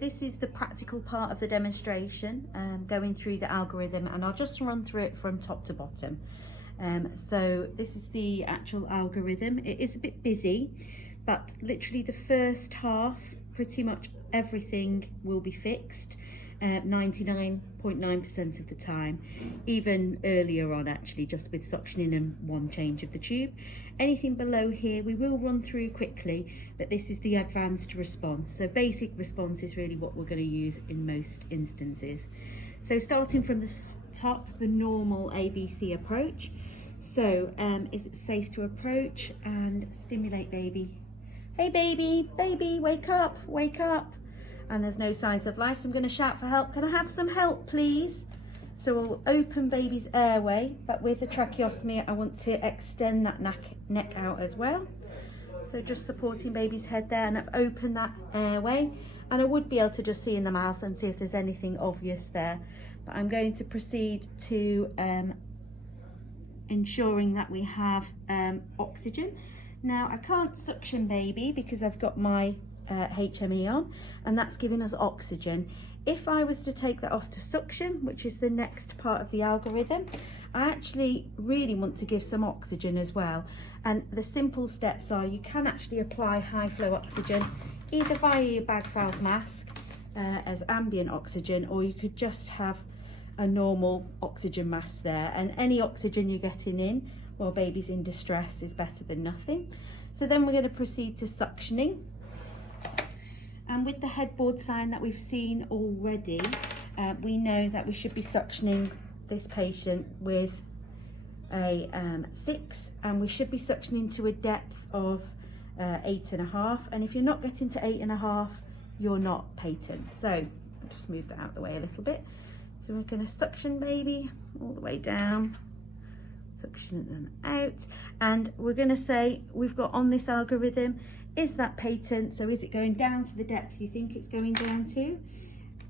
This is the practical part of the demonstration, going through the algorithm, and I'll just run through it from top to bottom. So this is the actual algorithm. It is a bit busy, but literally the first half, pretty much everything will be fixed 99.9% of the time, even earlier on actually, just with suctioning and one change of the tube. Anything below here we will run through quickly, but this is the advanced response. So basic response is really what we're going to use in most instances. So starting from the top, the normal ABC approach. So is it safe to approach and stimulate baby? Hey baby, baby, wake up, wake up. And there's no signs of life, so I'm going to shout for help. Can I have some help, please? So we'll open baby's airway, but with the tracheostomy, I want to extend that neck out as well. So just supporting baby's head there, and I've opened that airway. And I would be able to just see in the mouth and see if there's anything obvious there. But I'm going to proceed to ensuring that we have oxygen. Now, I can't suction baby because I've got my HME on, and that's giving us oxygen. If I was to take that off to suction, which is the next part of the algorithm, I actually really want to give some oxygen as well. And the simple steps are, you can actually apply high flow oxygen either via your bag valve mask as ambient oxygen, or you could just have a normal oxygen mask there, and any oxygen you're getting in while baby's in distress is better than nothing. So then we're going to proceed to suctioning. And with the headboard sign that we've seen already, we know that we should be suctioning this patient with a 6, and we should be suctioning to a depth of 8.5. And if you're not getting to 8.5, you're not patent. So I'll just move that out of the way a little bit. So we're going to suction baby all the way down, suction and out, and we're going to say we've got on this algorithm, is that patent? So is it going down to the depth you think it's going down to?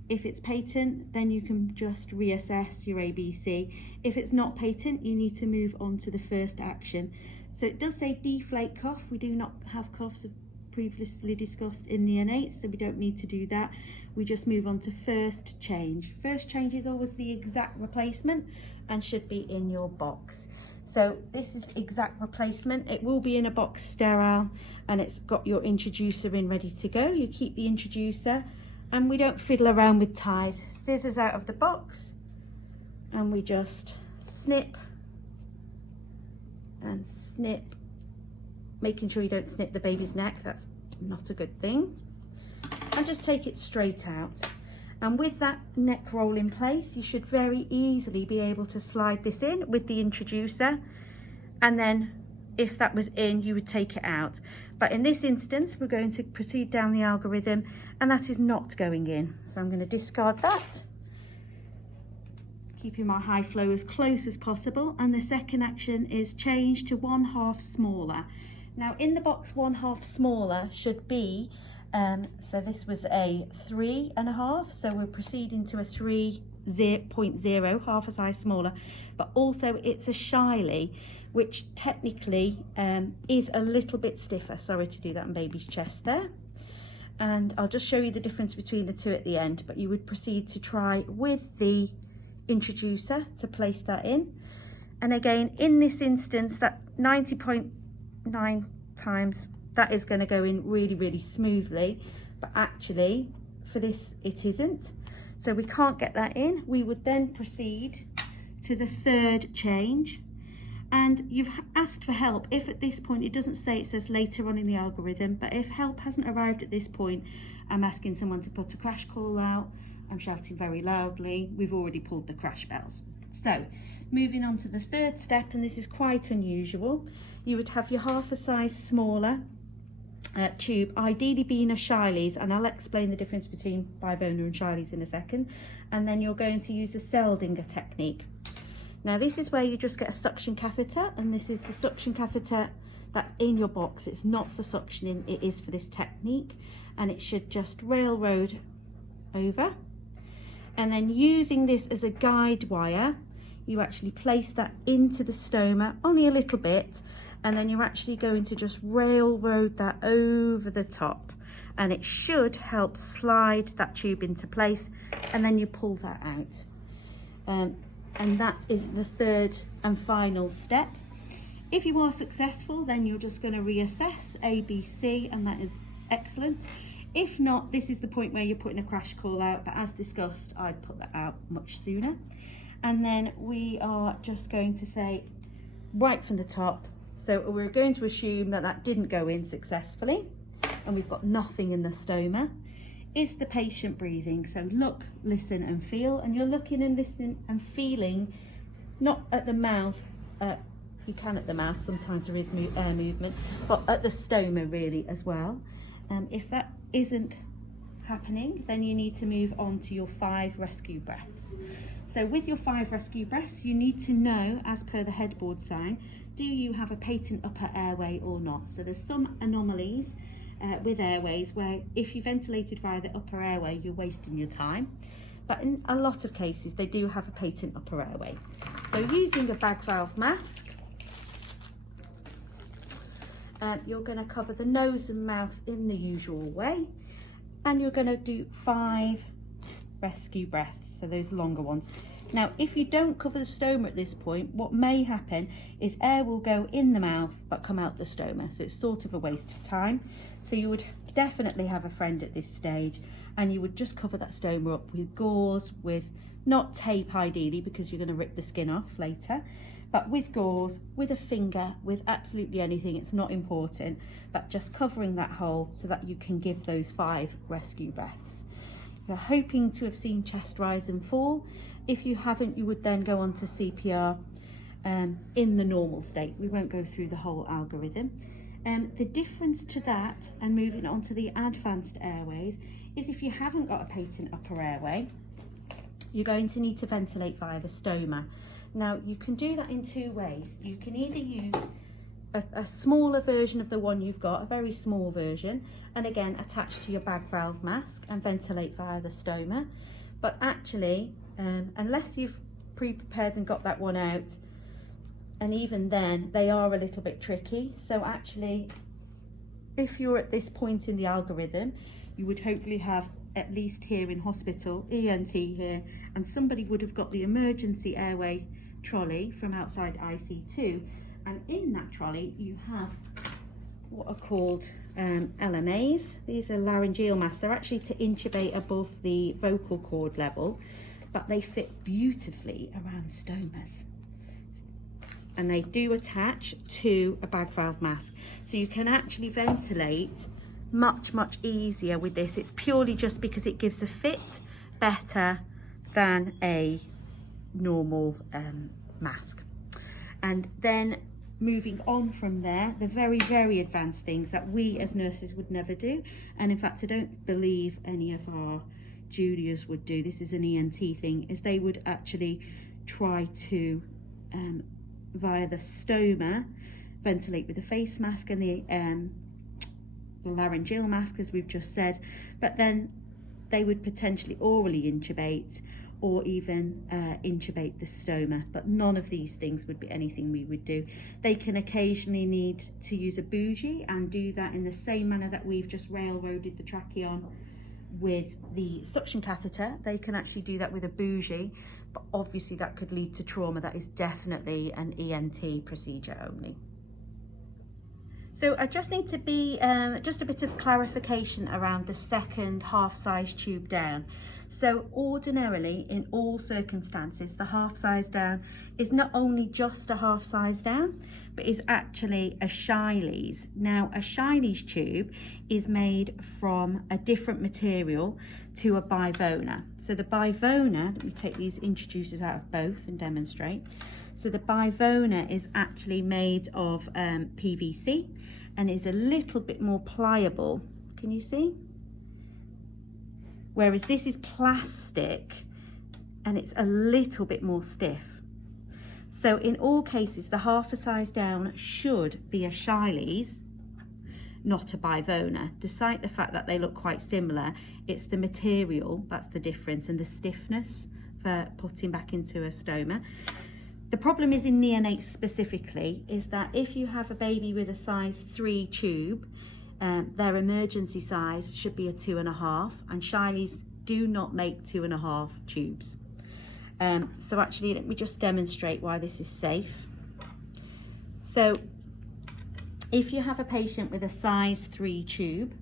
If it's patent, then you can just reassess your ABC. If it's not patent, you need to move on to the first action. So it does say deflate cough. We do not have coughs previously discussed in neonates, so we don't need to do that. We just move on to first change. First change is always the exact replacement and should be in your box. So this is exact replacement. It will be in a box sterile, and it's got your introducer in ready to go. You keep the introducer, and we don't fiddle around with ties. Scissors out of the box, and we just snip and snip, making sure you don't snip the baby's neck. That's not a good thing. And just take it straight out. And with that neck roll in place, you should very easily be able to slide this in with the introducer. And then if that was in, you would take it out. But in this instance, we're going to proceed down the algorithm, and that is not going in. So I'm going to discard that, keeping my high flow as close as possible. And the second action is change to 1/2 smaller. Now in the box 1/2 smaller should be, so this was a 3.5, so we're proceeding to a 3.0, half a size smaller, but also it's a shyly, which technically is a little bit stiffer. Sorry to do that on baby's chest there. And I'll just show you the difference between the two at the end, but you would proceed to try with the introducer to place that in. And again, in this instance, that 90.9 times, that is going to go in really, really smoothly, but actually for this it isn't. So we can't get that in. We would then proceed to the third change. And you've asked for help. If at this point, it doesn't say, it says later on in the algorithm, but if help hasn't arrived at this point, I'm asking someone to put a crash call out. I'm shouting very loudly. We've already pulled the crash bells. So moving on to the third step, and this is quite unusual. You would have your half a size smaller tube, ideally being a Shiley's, and I'll explain the difference between Bivona and Shiley's in a second. And then you're going to use the Seldinger technique. Now this is where you just get a suction catheter, and this is the suction catheter that's in your box. It's not for suctioning, it is for this technique, and it should just railroad over. And then using this as a guide wire, you actually place that into the stoma, only a little bit, and then you're actually going to just railroad that over the top. and it should help slide that tube into place, and then you pull that out. And that is the third and final step. If you are successful, then you're just going to reassess A, B, C, and that is excellent. If not, this is the point where you're putting a crash call out, but as discussed, I'd put that out much sooner. And then we are just going to say right from the top. So we're going to assume that that didn't go in successfully and we've got nothing in the stoma. Is the patient breathing? So look, listen and feel, and you're looking and listening and feeling, not at the mouth, you can at the mouth, sometimes there is air movement, but at the stoma really as well. If that isn't happening, then you need to move on to your 5 rescue breaths. So with your 5 rescue breaths, you need to know, as per the headboard sign, do you have a patent upper airway or not? So there's some anomalies with airways where if you ventilated via the upper airway, you're wasting your time. But in a lot of cases, they do have a patent upper airway. So using a bag valve mask, you're going to cover the nose and mouth in the usual way, and you're going to do 5 rescue breaths, so those longer ones. Now, if you don't cover the stoma at this point, what may happen is air will go in the mouth but come out the stoma, so it's sort of a waste of time. So you would definitely have a friend at this stage, and you would just cover that stoma up with gauze, with not tape ideally because you're going to rip the skin off later, but with gauze, with a finger, with absolutely anything. It's not important, but just covering that hole so that you can give those 5 rescue breaths. You're hoping to have seen chest rise and fall. If you haven't, you would then go on to CPR in the normal state. We won't go through the whole algorithm. The difference to that and moving on to the advanced airways is if you haven't got a patent upper airway, you're going to need to ventilate via the stoma. Now, you can do that in 2 ways. You can either use a smaller version of the one you've got, a very small version, and again attach to your bag valve mask and ventilate via the stoma. But actually, unless you've pre-prepared and got that one out, and even then they are a little bit tricky. So actually, if you're at this point in the algorithm, you would hopefully have, at least here in hospital, ENT here, and somebody would have got the emergency airway trolley from outside IC2, and in that trolley you have what are called LMAs. These are laryngeal masks. They're actually to intubate above the vocal cord level, but they fit beautifully around stomas, and they do attach to a bag valve mask, so you can actually ventilate much easier with this. It's purely just because it gives a fit better than a normal mask. And then moving on from there, the very advanced things that we as nurses would never do, and in fact I don't believe any of our juniors would do, this is an ENT thing, is they would actually try to via the stoma ventilate with the face mask and the laryngeal mask, as we've just said, but then they would potentially orally intubate or even intubate the stoma, but none of these things would be anything we would do. They can occasionally need to use a bougie and do that in the same manner that we've just railroaded the tracheon with the suction catheter. They can actually do that with a bougie, but obviously that could lead to trauma. That is definitely an ENT procedure only. So I just need to be just a bit of clarification around the second half-size tube down. So ordinarily, in all circumstances, the half-size down is not only just a half-size down, but is actually a Shiley's. Now, a Shiley's tube is made from a different material to a bivona. So the bivona, let me take these introducers out of both and demonstrate. So the bivona is actually made of PVC and is a little bit more pliable. Can you see? Whereas this is plastic and it's a little bit more stiff. So in all cases, the half a size down should be a Shiley's, not a bivona. Despite the fact that they look quite similar, it's the material that's the difference and the stiffness for putting back into a stoma. The problem is in neonates specifically is that if you have a baby with a size 3 tube, their emergency size should be a 2.5, and Shileys do not make 2.5 tubes. So actually, let me just demonstrate why this is safe. So if you have a patient with a size 3 tube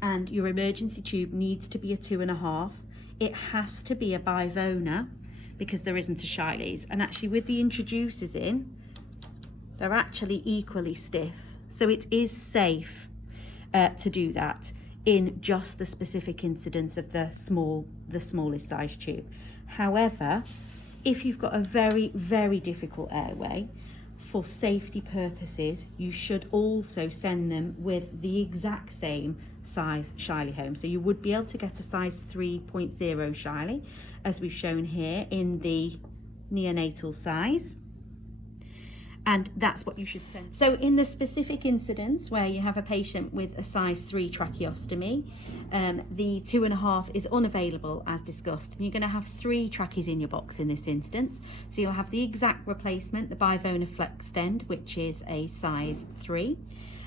and your emergency tube needs to be a 2.5, it has to be a bivona because there isn't a Shileys. And actually with the introducers in, they're actually equally stiff. So it is safe to do that in just the specific incidence of the smallest size tube. However, if you've got a very, very difficult airway, for safety purposes, you should also send them with the exact same size Shiley home. So you would be able to get a size 3.0 Shiley, as we've shown here in the neonatal size. And that's what you should send. So in the specific incidence where you have a patient with a size 3 tracheostomy, the 2.5 is unavailable as discussed. And you're going to have 3 trachees in your box in this instance. So you'll have the exact replacement, the bivona flex stent, which is a size 3.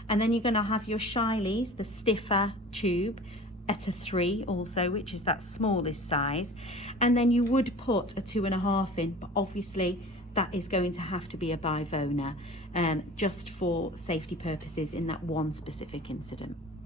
And then you're going to have your Shileys, the stiffer tube, at a 3 also, which is that smallest size. And then you would put a 2.5 in, but obviously that is going to have to be a bivona, just for safety purposes in that one specific incident.